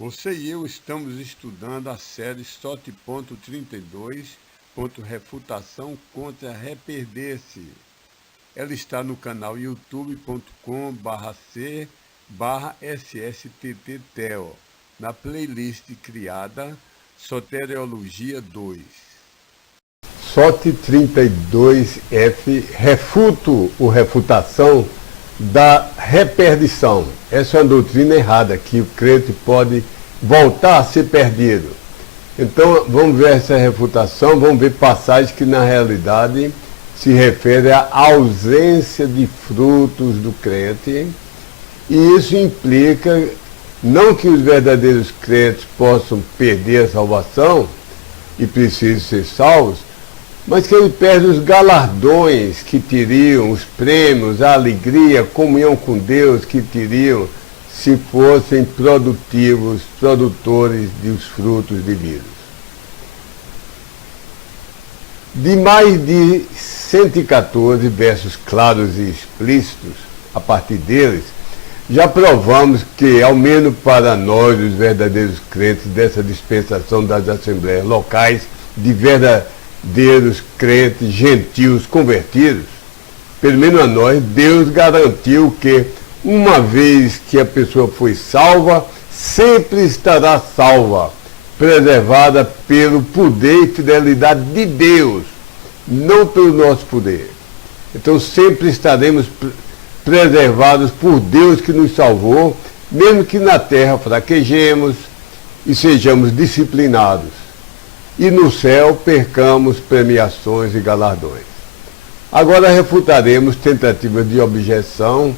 Você e eu estamos estudando a série SOT.32, Refutação contra Reperder-se. Ela está no canal youtube.com/c/ssttteo, na playlist criada Soteriologia 2. SOT 32F, refuto ou refutação da reperdição. Essa é uma doutrina errada, que o crente pode voltar a ser perdido. Então, vamos ver essa refutação, vamos ver passagens que na realidade se referem à ausência de frutos do crente, e isso implica não que os verdadeiros crentes possam perder a salvação e precisem ser salvos, mas que ele perde os galardões que teriam, os prêmios, a alegria, a comunhão com Deus que teriam se fossem produtores dos frutos divinos. De mais de 114 versos claros e explícitos, a partir deles, já provamos que, ao menos para nós, os verdadeiros crentes dessa dispensação das assembleias locais, de verdadeiros crentes gentios convertidos, pelo menos a nós, Deus garantiu que, uma vez que a pessoa foi salva, sempre estará salva, preservada pelo poder e fidelidade de Deus, não pelo nosso poder. Então sempre estaremos preservados por Deus que nos salvou, mesmo que na terra fraquejemos e sejamos disciplinados, e no céu percamos premiações e galardões. Agora refutaremos tentativas de objeção,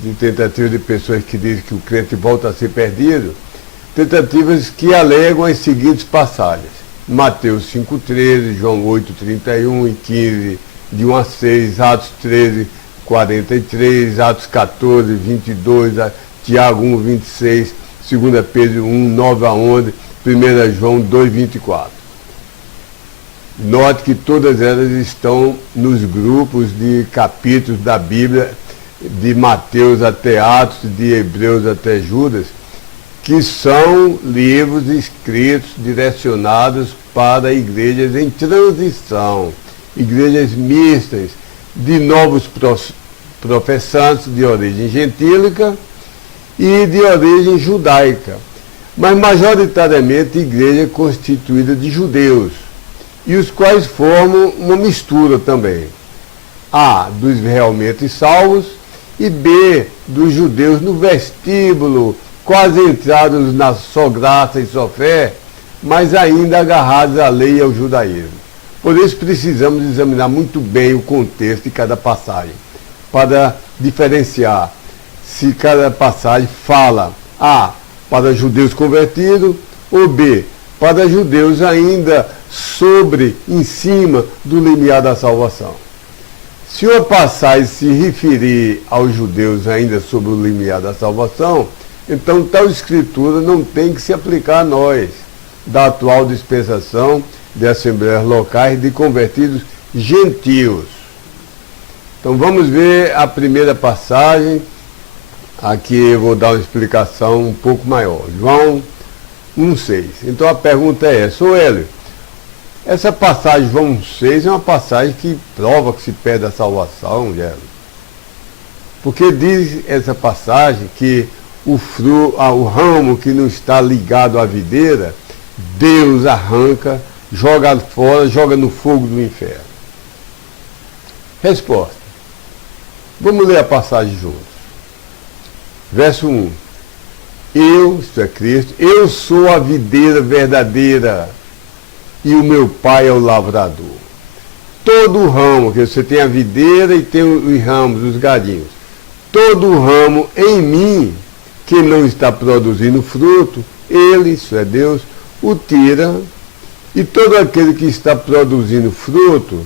de tentativas de pessoas que dizem que o crente volta a ser perdido, tentativas que alegam as seguintes passagens: Mateus 5,13, João 8,31 e 15, de 1 a 6, Atos 13, 43, Atos 14, 22, Tiago 1, 26, 2 Pedro 1, 9 a 11, 1 João 2, 24. Note que todas elas estão nos grupos de capítulos da Bíblia, de Mateus até Atos, de Hebreus até Judas, que são livros escritos, direcionados para igrejas em transição, igrejas mistas, de novos professantes de origem gentílica e de origem judaica, mas majoritariamente igreja constituída de judeus, e os quais formam uma mistura também. A, dos realmente salvos, e B, dos judeus no vestíbulo, quase entrados na só graça e só fé, mas ainda agarrados à lei e ao judaísmo. Por isso precisamos examinar muito bem o contexto de cada passagem, para diferenciar se cada passagem fala A, para judeus convertidos, ou B, para judeus ainda em cima do limiar da salvação. Se uma passagem se referir aos judeus ainda sobre o limiar da salvação, então tal escritura não tem que se aplicar a nós, da atual dispensação de assembleias locais de convertidos gentios. Então vamos ver a primeira passagem. Aqui eu vou dar uma explicação um pouco maior. João 1,6. Então a pergunta é essa: ô Hélio, essa passagem João 1,6 é uma passagem que prova que se perde a salvação, Hélio? Porque diz essa passagem que o ramo que não está ligado à videira, Deus arranca, joga fora, joga no fogo do inferno. Resposta. Vamos ler a passagem juntos. Verso 1. Eu, isto é Cristo, eu sou a videira verdadeira e o meu Pai é o lavrador. Todo ramo, que você tem a videira e tem os ramos, os galhinhos, todo ramo em mim que não está produzindo fruto, ele, isso é Deus, o tira, e todo aquele que está produzindo fruto,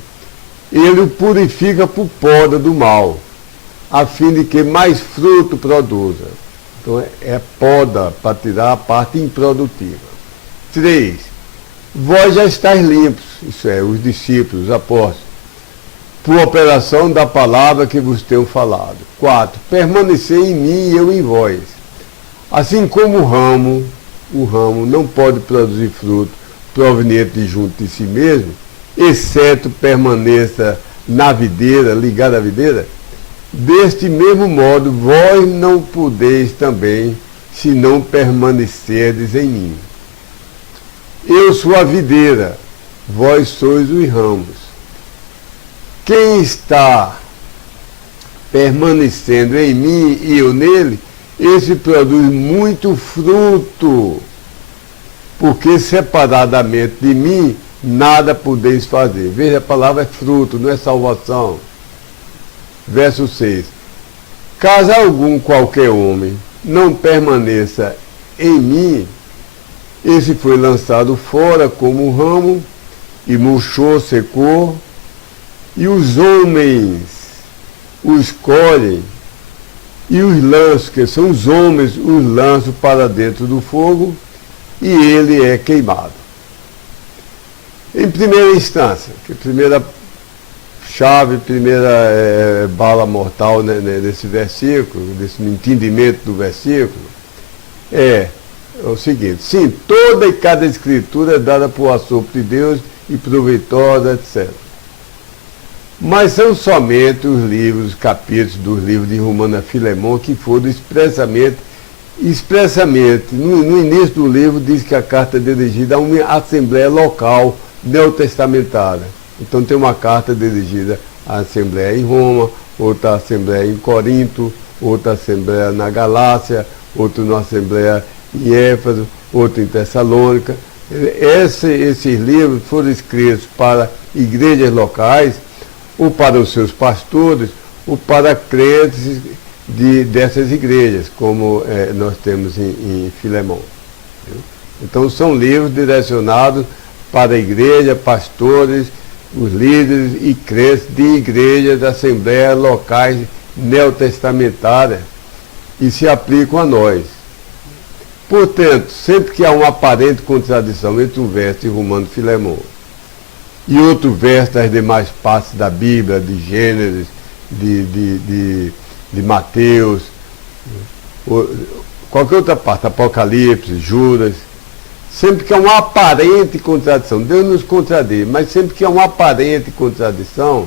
ele o purifica por poda do mal, a fim de que mais fruto produza. Então é poda para tirar a parte improdutiva. 3. Vós já estáis limpos, isso é, os discípulos, os apóstolos, por operação da palavra que vos tenho falado. 4. Permanecei em mim e eu em vós. Assim como o ramo não pode produzir fruto proveniente de junto de si mesmo, exceto permaneça na videira, ligado à videira, deste mesmo modo vós não podeis também, se não permanecerdes em mim. Eu sou a videira, vós sois os ramos. Quem está permanecendo em mim e eu nele, esse produz muito fruto, porque separadamente de mim nada podeis fazer. Veja, a palavra é fruto, não é salvação. Verso 6. Caso algum qualquer homem não permaneça em mim, esse foi lançado fora como um ramo, e murchou, secou, e os homens os colhem, e os lançam, que são os homens, os lançam para dentro do fogo, e ele é queimado. Em primeira instância, que primeira chave, primeira bala mortal, né, nesse versículo, desse entendimento do versículo, é o seguinte: sim, toda e cada escritura é dada por assopro de Deus e proveitosa, etc. Mas são somente os livros, os capítulos dos livros de Romano a Filemão que foram expressamente, no início do livro diz que a carta é dirigida a uma assembleia local neotestamentária. Então tem uma carta dirigida à assembleia em Roma, outra assembleia em Corinto, outra assembleia na Galácia, outra na assembleia em Éfeso, outra em Tessalônica. Esses livros foram escritos para igrejas locais, ou para os seus pastores, ou para crentes dessas igrejas, como nós temos em Filemão. Então são livros direcionados para a igreja, pastores, os líderes e crentes de igrejas, assembleias locais neotestamentárias, e se aplicam a nós. Portanto, sempre que há uma aparente contradição entre um verso de Romano Filemão e outro verso das demais partes da Bíblia, de Gênesis, de Mateus, qualquer outra parte, Apocalipse, Judas, sempre que há uma aparente contradição, Deus nos contradiz, mas sempre que há uma aparente contradição,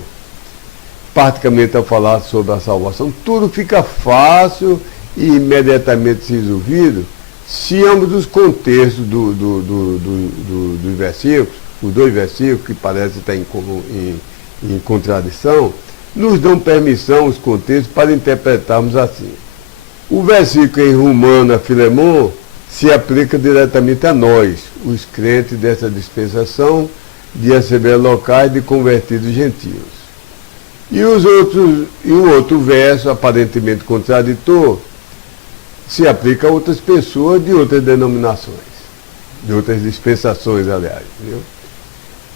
praticamente ao falar sobre a salvação, tudo fica fácil e imediatamente resolvido se ambos os contextos dos versículos, os dois versículos que parecem estar em contradição, nos dão permissão, os contextos, para interpretarmos assim. O versículo em Romano a Filemão se aplica diretamente a nós, os crentes dessa dispensação de assembleias locais de convertidos gentios. E o outro verso, aparentemente contraditor, se aplica a outras pessoas de outras denominações, de outras dispensações, aliás. Entendeu?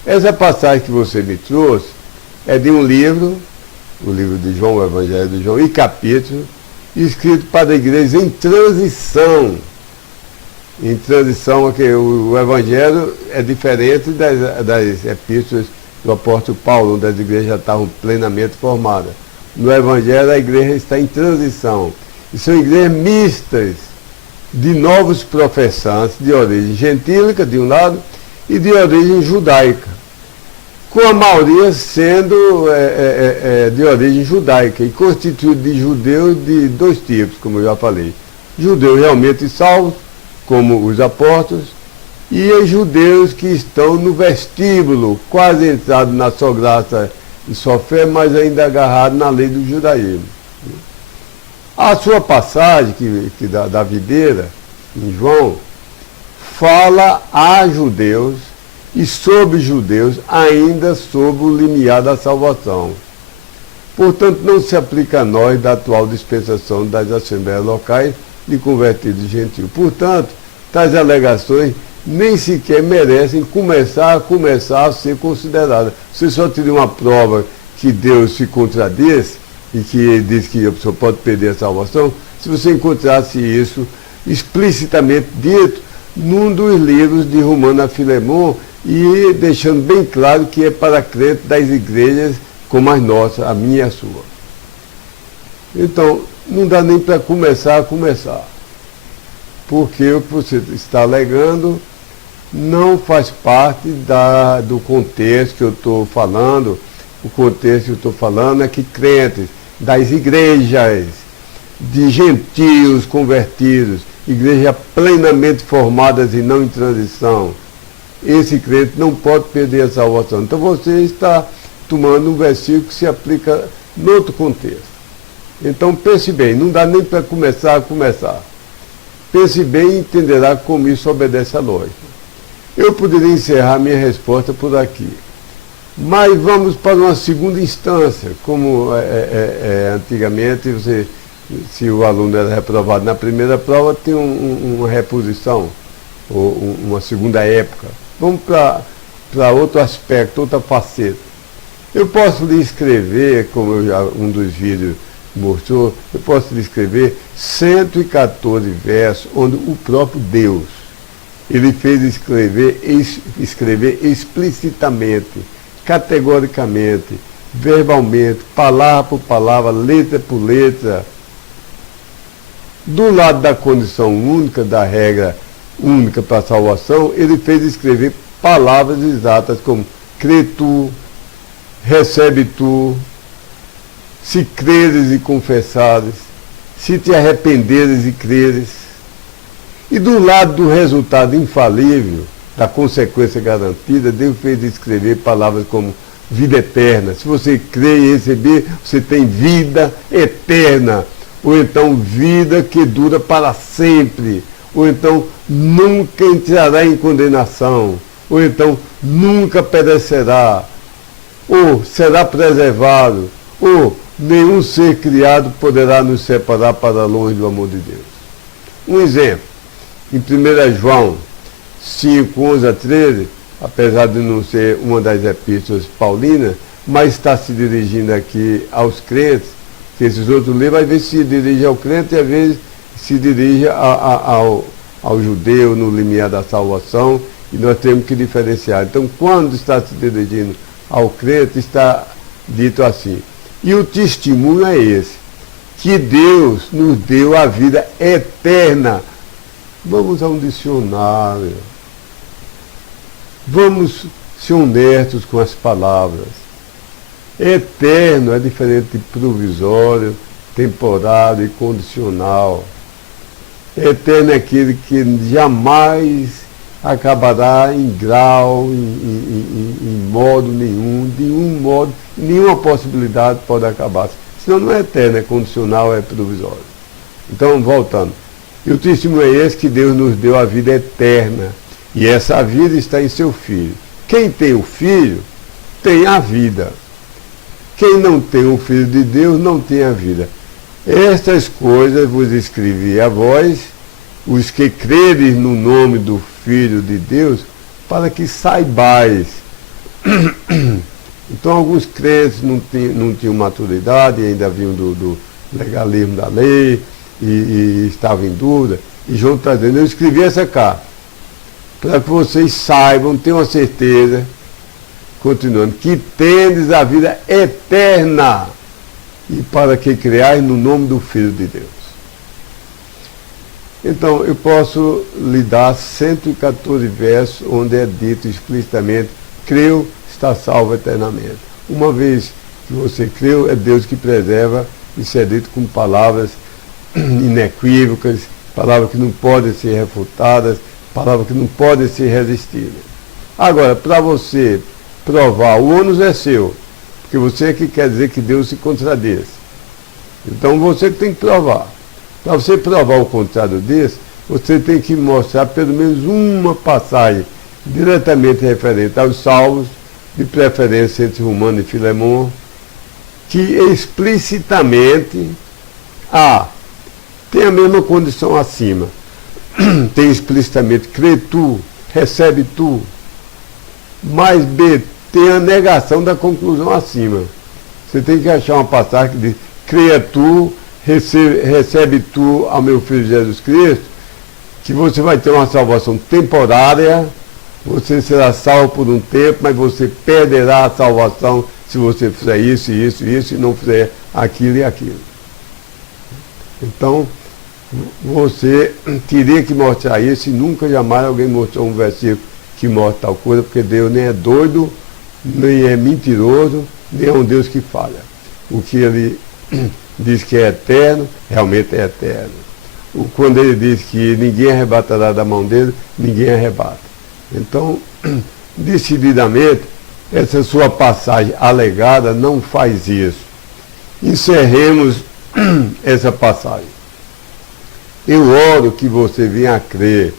Essa passagem que você me trouxe é de um livro, o livro de João, o Evangelho de João, e capítulo, escrito para a igreja em transição. Em transição, que o Evangelho é diferente das epístolas do apóstolo Paulo, onde as igrejas já estavam plenamente formadas. No Evangelho, a igreja está em transição. E são igrejas mistas de novos professantes de origem gentílica, de um lado, e de origem judaica, com a maioria sendo de origem judaica, e constituído de judeus de dois tipos, como eu já falei. Judeus realmente salvos, como os apóstolos, e os judeus que estão no vestíbulo, quase entrados na sua graça e sua fé, mas ainda agarrados na lei do judaísmo. A sua passagem, da videira, em João, fala a judeus e sobre judeus, ainda sob o limiar da salvação. Portanto, não se aplica a nós da atual dispensação das assembleias locais de convertidos gentios. Portanto, tais alegações nem sequer merecem começar a ser consideradas. Você só teria uma prova que Deus se contradiz e que diz que a pessoa pode perder a salvação, se você encontrasse isso explicitamente dito num dos livros de Romano a Filemão, e deixando bem claro que é para crentes das igrejas como as nossas, a minha e a sua. Então, não dá nem para começar. porque o que você está alegando não faz parte do contexto que eu estou falando. O contexto que eu estou falando é que crentes das igrejas, de gentios convertidos, igrejas plenamente formadas e não em transição, esse crente não pode perder a salvação. Então você está tomando um versículo que se aplica em outro contexto. Então pense bem, não dá nem para começar. Pense bem e entenderá como isso obedece à lógica. Eu poderia encerrar minha resposta por aqui. Mas vamos para uma segunda instância, como antigamente, se o aluno era reprovado na primeira prova, tem uma reposição, ou uma segunda época. Vamos para outro aspecto, outra faceta. Eu posso lhe escrever, como um dos vídeos mostrou, eu posso lhe escrever 114 versos, onde o próprio Deus, ele fez escrever explicitamente, categoricamente, verbalmente, palavra por palavra, letra por letra, do lado da condição única, da regra única para a salvação, ele fez escrever palavras exatas como crê tu, recebe tu, se creres e confessares, se te arrependeres e creres. E do lado do resultado infalível, da consequência garantida, Deus fez escrever palavras como vida eterna. Se você crer e receber, você tem vida eterna. Ou então vida que dura para sempre. Ou então nunca entrará em condenação. Ou então nunca perecerá. Ou será preservado. Ou nenhum ser criado poderá nos separar para longe do amor de Deus. Um exemplo. Em 1 João 5, 11 a 13, apesar de não ser uma das epístolas paulinas, mas está se dirigindo aqui aos crentes, que esses outros livros, às vezes se dirige ao crente e às vezes se dirige ao judeu no limiar da salvação, e nós temos que diferenciar. Então, quando está se dirigindo ao crente, está dito assim: e o testemunho é esse, que Deus nos deu a vida eterna. Vamos a um dicionário. Vamos ser honestos com as palavras. Eterno é diferente de provisório, temporário e condicional. Eterno é aquele que jamais acabará em grau, em modo nenhum, de um modo, nenhuma possibilidade pode acabar. Senão não é eterno, é condicional, é provisório. Então, voltando. E o testemunho é esse, que Deus nos deu a vida eterna. E essa vida está em seu Filho. Quem tem o Filho, tem a vida. Quem não tem o Filho de Deus, não tem a vida. Estas coisas vos escrevi a vós, os que creres no nome do Filho de Deus, para que saibais. Então, alguns crentes não tinham maturidade, ainda vinham do legalismo da lei, e estavam em dúvida. E João está dizendo: eu escrevi essa carta para que vocês saibam, tenham a certeza, continuando, que tendes a vida eterna, e para que creais no nome do Filho de Deus. Então, eu posso lhe dar 114 versos onde é dito explicitamente: creu, está salvo eternamente. Uma vez que você creu, é Deus que preserva. Isso é dito com palavras inequívocas, palavras que não podem ser refutadas, palavras que não podem ser resistidas. Agora, para você provar, o ônus é seu, porque você é que quer dizer que Deus se contradiz. Então você que tem que provar. Para você provar o contrário desse, você tem que mostrar pelo menos uma passagem diretamente referente aos salvos, de preferência entre Romano e Filemão, que explicitamente tem a mesma condição acima. Tem explicitamente crê tu, recebe tu. Mas B, tem a negação da conclusão acima. Você tem que achar uma passagem que diz: creia tu, recebe tu ao meu Filho Jesus Cristo, que você vai ter uma salvação temporária, você será salvo por um tempo, mas você perderá a salvação se você fizer isso, isso, isso, e não fizer aquilo e aquilo. Então, Você teria que mostrar isso, e nunca jamais alguém mostrou um versículo que mostra tal coisa, porque Deus nem é doido, nem é mentiroso, nem é um Deus que falha. O que ele diz que é eterno, realmente é eterno. Quando ele diz que ninguém arrebatará da mão dele, ninguém arrebata. Então, decididamente, essa sua passagem alegada não faz isso. Encerremos essa passagem. Eu oro que você venha a crer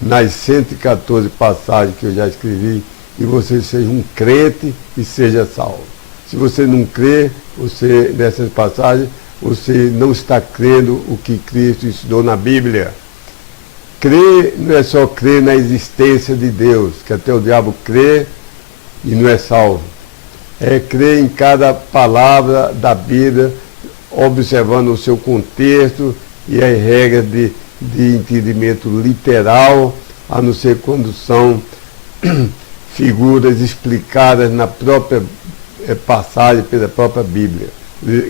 nas 114 passagens que eu já escrevi, e você seja um crente e seja salvo. Se você não crê, nessas passagens, você não está crendo o que Cristo ensinou na Bíblia. Crer não é só crer na existência de Deus, que até o diabo crê e não é salvo. É crer em cada palavra da Bíblia, observando o seu contexto e as regras de entendimento literal, a não ser quando são figuras explicadas na própria passagem, pela própria Bíblia.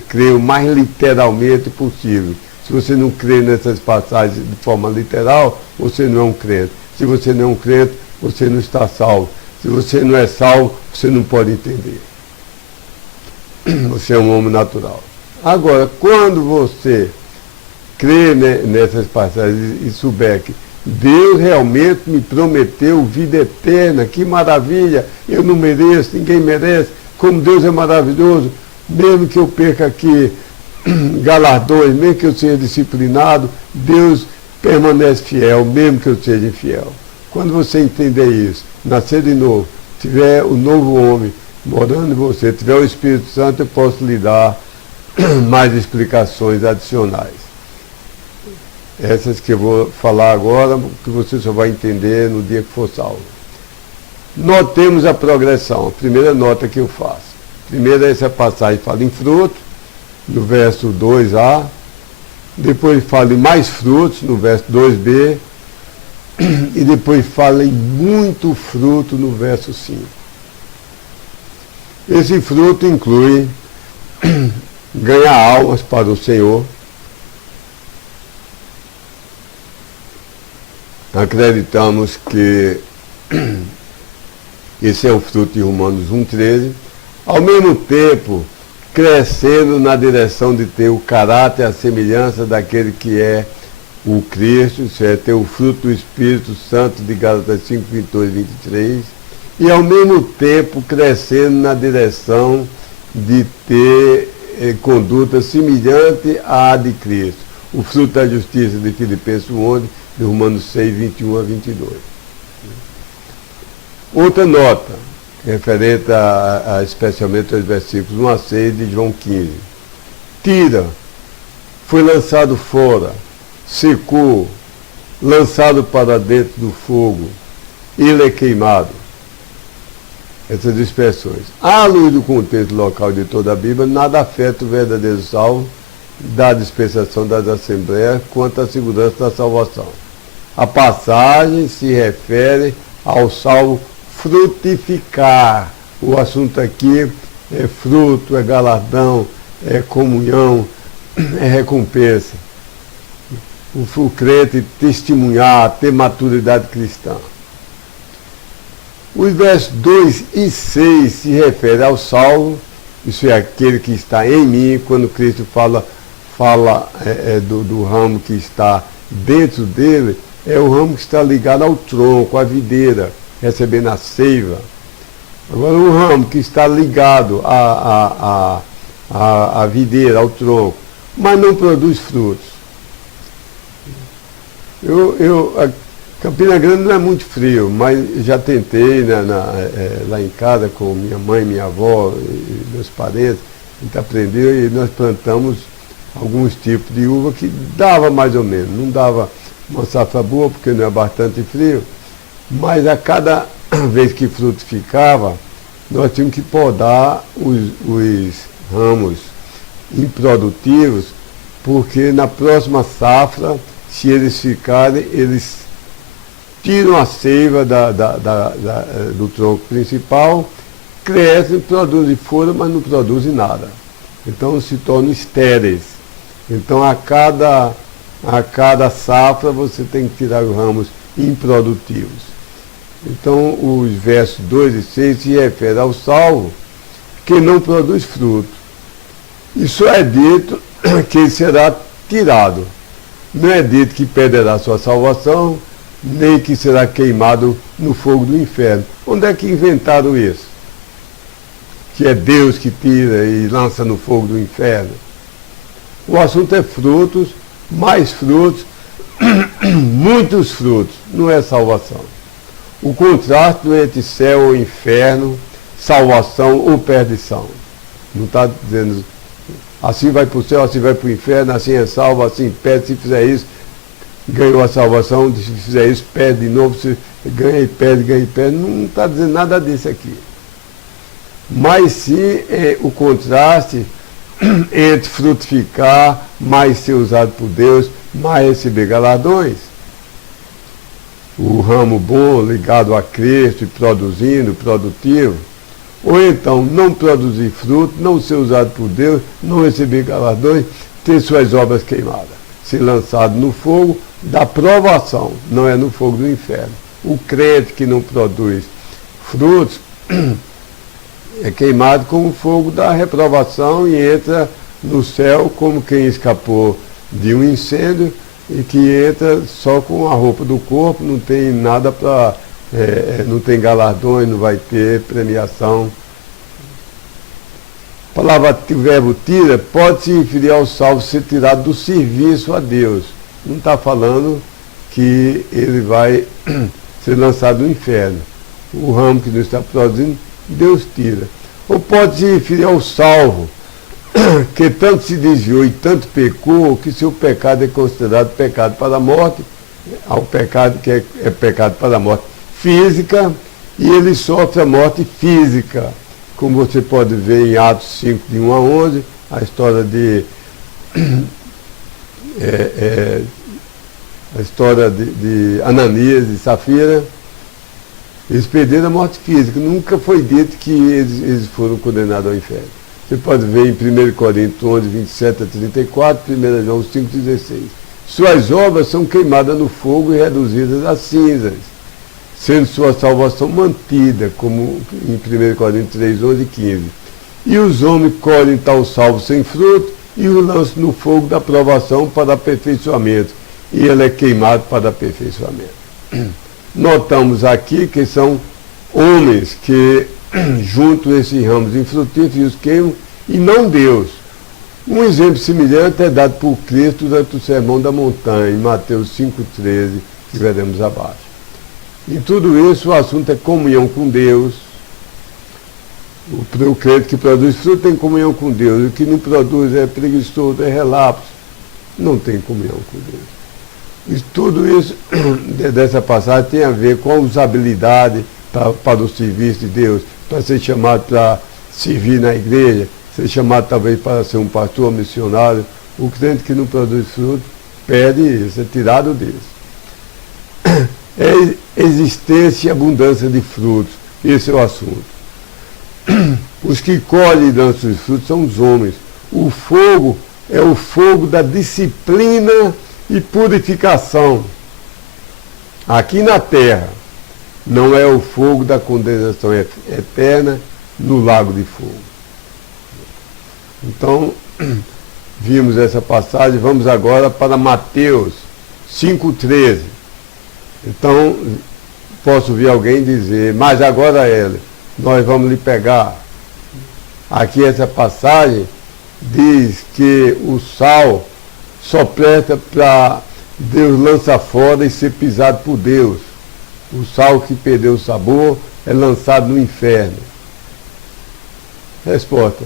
Crer o mais literalmente possível. Se você não crê nessas passagens de forma literal, você não é um crente. Se você não é um crente, você não está salvo. Se você não é salvo, você não pode entender. Você é um homem natural. Agora, quando você crê nessas passagens e souber que Deus realmente me prometeu vida eterna, que maravilha, eu não mereço, ninguém merece, como Deus é maravilhoso, mesmo que eu perca aqui galardões, mesmo que eu seja disciplinado, Deus permanece fiel, mesmo que eu seja infiel. Quando você entender isso, nascer de novo, tiver o novo homem morando em você, tiver o Espírito Santo, eu posso lhe dar mais explicações adicionais. Essas que eu vou falar agora, que você só vai entender no dia que for salvo. Notemos a progressão, a primeira nota que eu faço. Primeiro, essa passagem fala em fruto, no verso 2a, depois fala em mais frutos, no verso 2b, e depois fala em muito fruto, no verso 5. Esse fruto inclui ganhar almas para o Senhor. Acreditamos que esse é o fruto de Romanos 1,13. Ao mesmo tempo, crescendo na direção de ter o caráter, a semelhança daquele que é o Cristo, isso é, ter o fruto do Espírito Santo de Gálatas 5, 22 e 23, e ao mesmo tempo crescendo na direção de ter conduta semelhante à de Cristo. O fruto da justiça de Filipenses 11, de Romanos 6, 21 a 22. Outra nota, referente especialmente aos versículos 1 a 6 de João 15. Tira, foi lançado fora, secou, lançado para dentro do fogo, ele é queimado. Essas expressões. À luz do contexto local de toda a Bíblia, nada afeta o verdadeiro salvo da dispensação das assembleias quanto à segurança da salvação. A passagem se refere ao salvo frutificar. O assunto aqui é fruto, é galardão, é comunhão, é recompensa. O crente testemunhar, ter maturidade cristã. Os versos 2 e 6 se referem ao salvo, isso é aquele que está em mim, quando Cristo fala do ramo que está dentro dele, é o ramo que está ligado ao tronco, à videira, recebendo a seiva. Agora, o ramo que está ligado à videira, ao tronco, mas não produz frutos. Campina Grande não é muito frio, mas já tentei lá em casa com minha mãe, minha avó e meus parentes, a gente aprendeu e nós plantamos alguns tipos de uva que dava mais ou menos, não dava uma safra boa porque não é bastante frio, mas a cada vez que frutificava, nós tínhamos que podar os ramos improdutivos, porque na próxima safra, se eles ficarem, eles tiram a seiva do tronco principal, crescem, produzem folha, mas não produzem nada. Então se tornam estéreis. Então a cada a cada safra você tem que tirar os ramos improdutivos. Então, os versos 2 e 6 se referem ao salvo que não produz fruto. Isso é dito que ele será tirado. Não é dito que perderá sua salvação, nem que será queimado no fogo do inferno. Onde é que inventaram isso? Que é Deus que tira e lança no fogo do inferno. O assunto é frutos, mais frutos, muitos frutos, não é salvação. O contraste entre céu ou inferno, salvação ou perdição. Não está dizendo assim vai para o céu, assim vai para o inferno, assim é salvo, assim perde, se fizer isso, ganhou a salvação, se fizer isso, perde de novo, se ganha e perde, não está dizendo nada disso aqui. Mas sim o contraste entre frutificar, mais ser usado por Deus, mais receber galardões. O ramo bom, ligado a Cristo e produzindo, produtivo, ou então não produzir fruto, não ser usado por Deus, não receber galardões, ter suas obras queimadas, ser lançado no fogo da provação, não é no fogo do inferno. O crente que não produz frutos é queimado com o fogo da reprovação e entra no céu como quem escapou de um incêndio e que entra só com a roupa do corpo, não tem nada para... não tem galardões, não vai ter premiação. A palavra que o verbo tira pode se referir ao salvo ser tirado do serviço a Deus. Não está falando que ele vai ser lançado no inferno. O ramo que não está produzindo, Deus tira. Ou pode se referir ao salvo, que tanto se desviou e tanto pecou, que seu pecado é considerado pecado para a morte, ao pecado que é pecado para a morte física, e ele sofre a morte física, como você pode ver em Atos 5, de 1 a 11, a história de Ananias e Safira. Eles perderam a morte física, nunca foi dito que eles foram condenados ao inferno. Você pode ver em 1 Coríntios 11, 27 a 34, 1 João 5, 16. Suas obras são queimadas no fogo e reduzidas a cinzas, sendo sua salvação mantida, como em 1 Coríntios 3, 11 e 15. E os homens colhem tal salvo sem fruto e o lançam no fogo da provação para aperfeiçoamento, e ele é queimado para aperfeiçoamento. Notamos aqui que são homens que juntam esses ramos infrutíferos e os queimam, e não Deus. Um exemplo semelhante é dado por Cristo durante o Sermão da Montanha, em Mateus 5,13, que veremos abaixo. Em tudo isso, o assunto é comunhão com Deus. O crente que produz fruto tem comunhão com Deus. O que não produz é preguiçoso, é relapso. Não tem comunhão com Deus. E tudo isso, dessa passagem, tem a ver com a usabilidade para o serviço de Deus, para ser chamado para servir na igreja, ser chamado talvez para ser um pastor missionário. O crente que não produz fruto perde isso, é tirado disso. É existência e abundância de frutos. Esse é o assunto. Os que colhem e lançam os frutos são os homens. O fogo é o fogo da disciplina e purificação. Aqui na terra, não é o fogo da condenação eterna no lago de fogo. Então, vimos essa passagem, vamos agora para Mateus 5,13. Então, posso ouvir alguém dizer, mas agora nós vamos lhe pegar. Aqui essa passagem diz que o sal só presta para Deus lançar fora e ser pisado por Deus. O sal que perdeu o sabor é lançado no inferno. Resposta.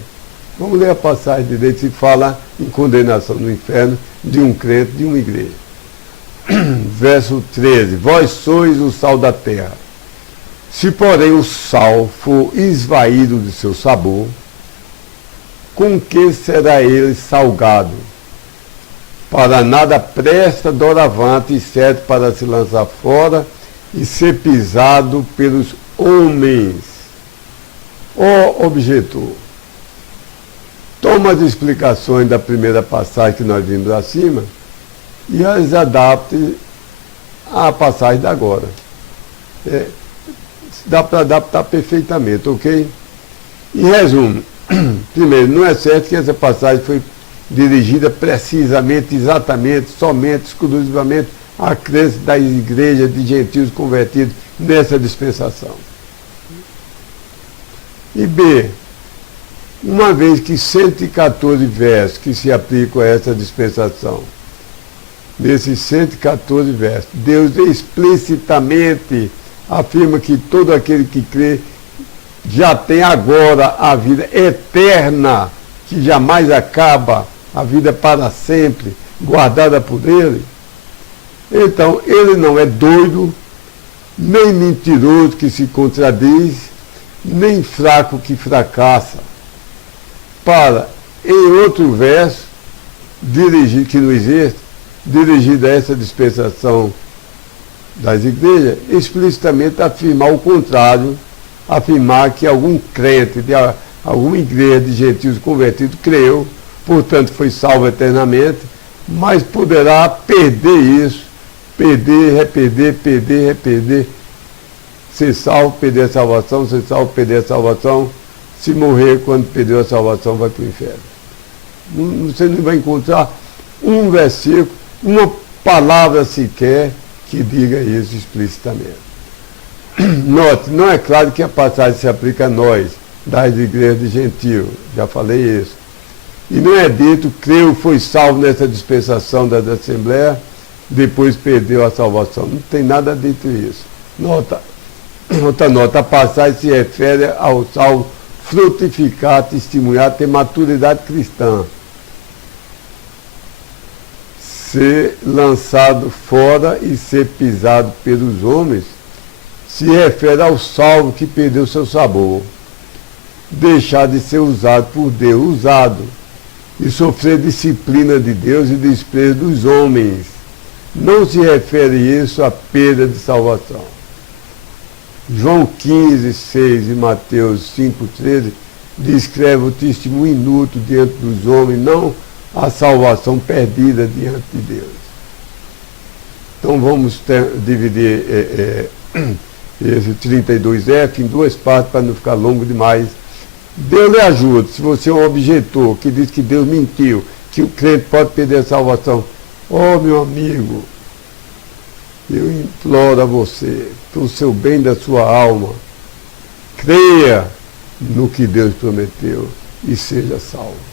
Vamos ler a passagem direito que fala em condenação no inferno de um crente, de uma igreja. Verso 13. Vós sois o sal da terra. Se, porém, o sal for esvaído de seu sabor, com que será ele salgado? Para nada presta doravante, certo para se lançar fora e ser pisado pelos homens. Ó objetor, toma as explicações da primeira passagem que nós vimos acima e as adapte à passagem da agora. Dá para adaptar perfeitamente, ok? Em resumo, primeiro, não é certo que essa passagem foi dirigida precisamente, exatamente, somente, exclusivamente à crença da igreja de gentios convertidos nessa dispensação. E B, uma vez que 114 versos que se aplicam a essa dispensação, nesses 114 versos, Deus explicitamente afirma que todo aquele que crê já tem agora a vida eterna, que jamais acaba, a vida para sempre, guardada por Ele. Então, Ele não é doido, nem mentiroso que se contradiz, nem fraco que fracassa. Para, em outro verso, que não existe, dirigido a essa dispensação das igrejas, explicitamente afirmar o contrário, afirmar que algum crente de alguma igreja de gentios convertidos creu, portanto foi salvo eternamente, mas poderá perder isso, perder, reperder, ser salvo, perder a salvação, ser salvo, perder a salvação, se morrer quando perdeu a salvação vai para o inferno. Você não vai encontrar um versículo, uma palavra sequer que diga isso explicitamente. Note, não é claro que a passagem se aplica a nós, das igrejas de gentio, já falei isso. E não é dito, creu, foi salvo nessa dispensação da Assembleia, depois perdeu a salvação. Não tem nada dito isso. Outra nota, a passagem se refere ao salvo frutificar, testemunhar, ter maturidade cristã. Ser lançado fora e ser pisado pelos homens se refere ao salvo que perdeu seu sabor, deixar de ser usado por Deus, usado, e sofrer disciplina de Deus e desprezo dos homens. Não se refere isso à perda de salvação. João 15, 6 e Mateus 5, 13 descreve o testemunho inútil diante dos homens, não a salvação perdida diante de Deus. Então vamos dividir esse 32F em duas partes para não ficar longo demais. Deus lhe ajuda. Se você é um objetor que diz que Deus mentiu, que o crente pode perder a salvação, meu amigo, eu imploro a você, para o seu bem da sua alma, creia no que Deus prometeu e seja salvo.